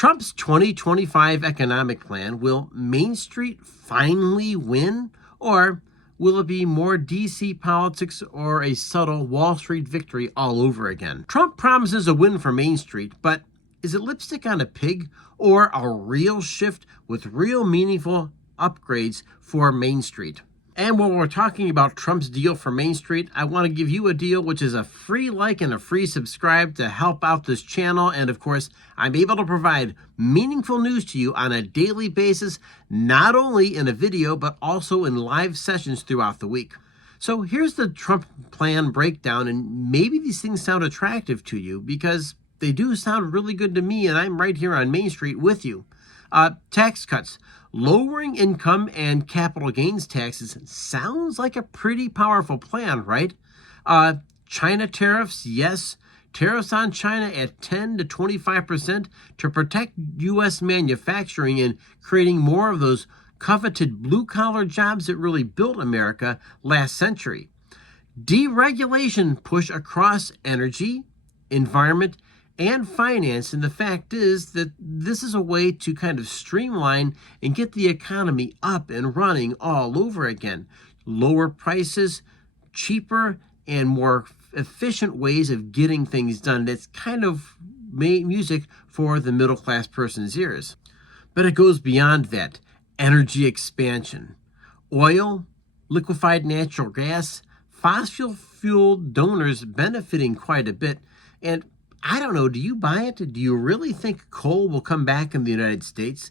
Trump's 2025 economic plan, will Main Street finally win? Or will it be more DC politics or a subtle Wall Street victory all over again? Trump promises a win for Main Street, but is it lipstick on a pig or a real shift with real meaningful upgrades for Main Street? And when we're talking about Trump's deal for Main Street, I want to give you a deal which is a free like and a free subscribe to help out this channel. And of course, I'm able to provide meaningful news to you on a daily basis, not only in a video, but also in live sessions throughout the week. So here's the Trump plan breakdown, and maybe these things sound attractive to you because they do sound really good to me, and I'm right here on Main Street with you. Tax cuts. Lowering income and capital gains taxes sounds like a pretty powerful plan, right? China tariffs, yes. Tariffs on China at 10 to 25% to protect U.S. manufacturing and creating more of those coveted blue-collar jobs that really built America last century. Deregulation push across energy, environment, and finance, and the fact is that this is a way to kind of streamline and get the economy up and running all over again. Lower prices, cheaper, and more efficient ways of getting things done. That's kind of music for the middle-class person's ears. But it goes beyond that. Energy expansion. Oil, liquefied natural gas, fossil fuel donors benefiting quite a bit, and I don't know, do you buy it? Do you really think coal will come back in the United States?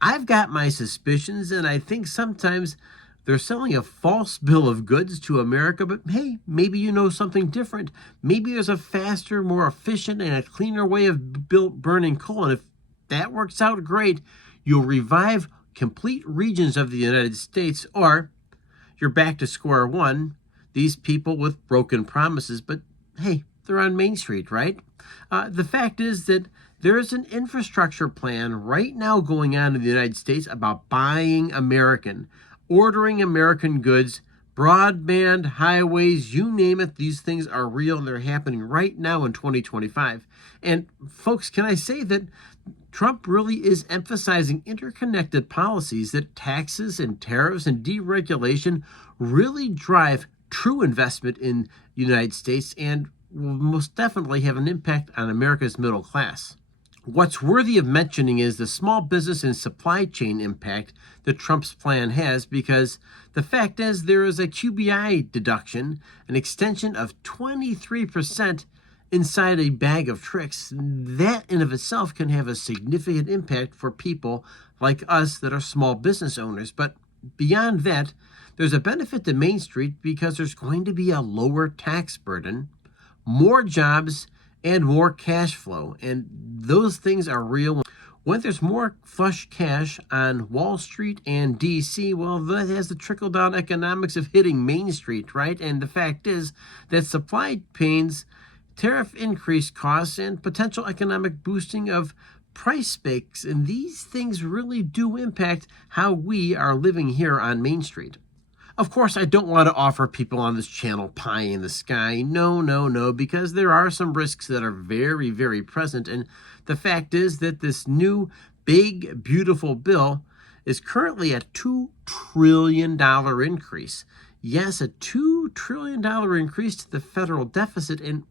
I've got my suspicions, and I think sometimes they're selling a false bill of goods to America, but hey, maybe you know something different. Maybe there's a faster, more efficient, and a cleaner way of burning coal, and if that works out, great. You'll revive complete regions of the United States, or you're back to square one, these people with broken promises, but hey, they're on Main Street, right? The fact is that there is an infrastructure plan right now going on in the United States about buying American, ordering American goods, broadband, highways, you name it. These things are real and they're happening right now in 2025. And folks, can I say that Trump really is emphasizing interconnected policies, that taxes and tariffs and deregulation really drive true investment in the United States and will most definitely have an impact on America's middle class. What's worthy of mentioning is the small business and supply chain impact that Trump's plan has, because the fact is there is a QBI deduction, an extension of 23% inside a bag of tricks. That in of itself can have a significant impact for people like us that are small business owners. But beyond that, there's a benefit to Main Street because there's going to be a lower tax burden, more jobs, and more cash flow. And those things are real. When there's more flush cash on Wall Street and DC, well, that has the trickle-down economics of hitting Main Street, right? And the fact is that supply pains, tariff increase costs, and potential economic boosting of price spikes, and these things really do impact how we are living here on Main Street. Of course, I don't want to offer people on this channel pie in the sky. No, because there are some risks that are very, very present. And the fact is that this new, big, beautiful bill is currently a $2 trillion increase. Yes, a $2 trillion increase to the federal deficit. And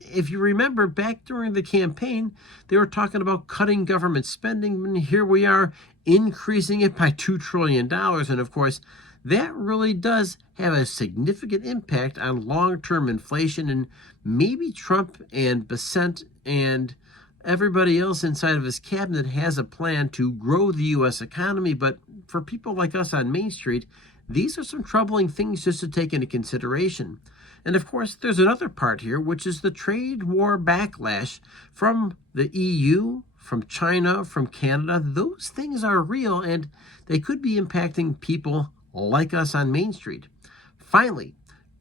if you remember back during the campaign, they were talking about cutting government spending. And here we are increasing it by $2 trillion. And of course, that really does have a significant impact on long-term inflation, and maybe Trump and Bessent and everybody else inside of his cabinet has a plan to grow the U.S. economy. But for people like us on Main Street, these are some troubling things just to take into consideration. And of course, there's another part here, which is the trade war backlash from the EU, from China, from Canada. Those things are real, and they could be impacting people like us on Main Street. Finally,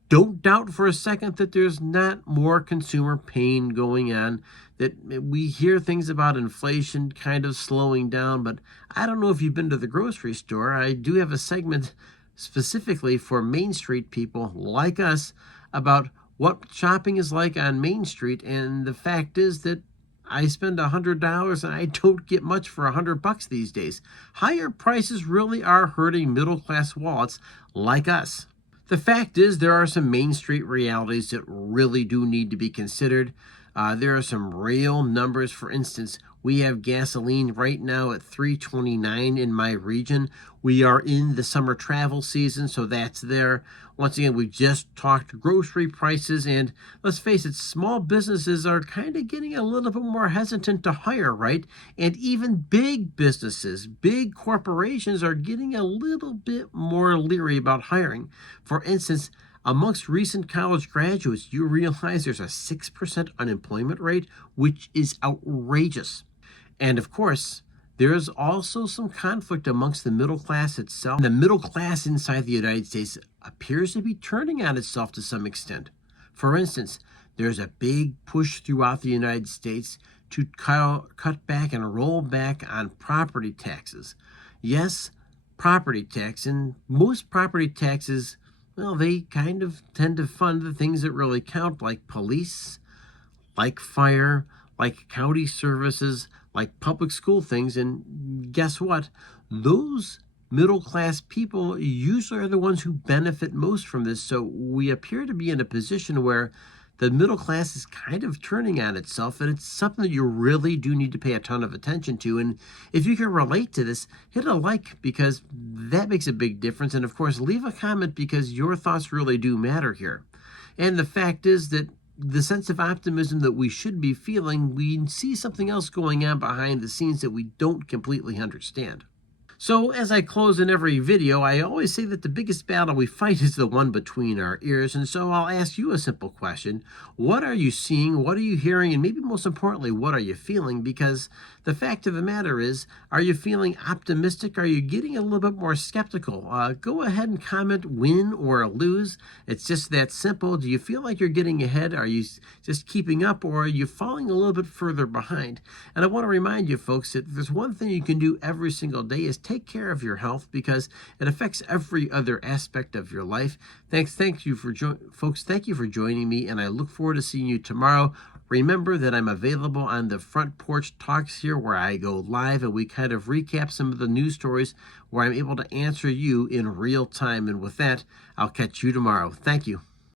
don't doubt for a second that there's not more consumer pain going on, that we hear things about inflation kind of slowing down, but I don't know if you've been to the grocery store. I do have a segment specifically for Main Street people like us about what shopping is like on Main Street, and the fact is that I spend $100 and I don't get much for $100 these days. Higher prices really are hurting middle class wallets like us. The fact is, there are some Main Street realities that really do need to be considered. There are some real numbers. For instance, we have gasoline right now at $3.29 in my region. We are in the summer travel season, so that's there. Once again, we just talked grocery prices, and let's face it, small businesses are kind of getting a little bit more hesitant to hire, right? And even big businesses, big corporations are getting a little bit more leery about hiring. For instance, amongst recent college graduates, you realize there's a 6% unemployment rate, which is outrageous. And of course, there's also some conflict amongst the middle class itself. The middle class inside the United States appears to be turning on itself to some extent. For instance, there's a big push throughout the United States to cut back and roll back on property taxes. Yes, property tax, and most property taxes, well, they kind of tend to fund the things that really count, like police, like fire, like county services, like public school things. And guess what? Those middle class people usually are the ones who benefit most from this. So we appear to be in a position where the middle class is kind of turning on itself, and it's something that you really do need to pay a ton of attention to. And if you can relate to this, hit a like, because that makes a big difference. And of course, leave a comment, because your thoughts really do matter here. And the fact is that the sense of optimism that we should be feeling, we see something else going on behind the scenes that we don't completely understand. So as I close in every video, I always say that the biggest battle we fight is the one between our ears. And so I'll ask you a simple question. What are you seeing? What are you hearing? And maybe most importantly, what are you feeling? Because the fact of the matter is, are you feeling optimistic? Are you getting a little bit more skeptical? Go ahead and comment win or lose. It's just that simple. Do you feel like you're getting ahead? Are you just keeping up, or are you falling a little bit further behind? And I want to remind you folks that there's one thing you can do every single day is take care of your health, because it affects every other aspect of your life. Thank you for folks. Thank you for joining me, and I look forward to seeing you tomorrow. Remember that I'm available on the Front Porch Talks here, where I go live and we kind of recap some of the news stories, where I'm able to answer you in real time. And with that, I'll catch you tomorrow. Thank you.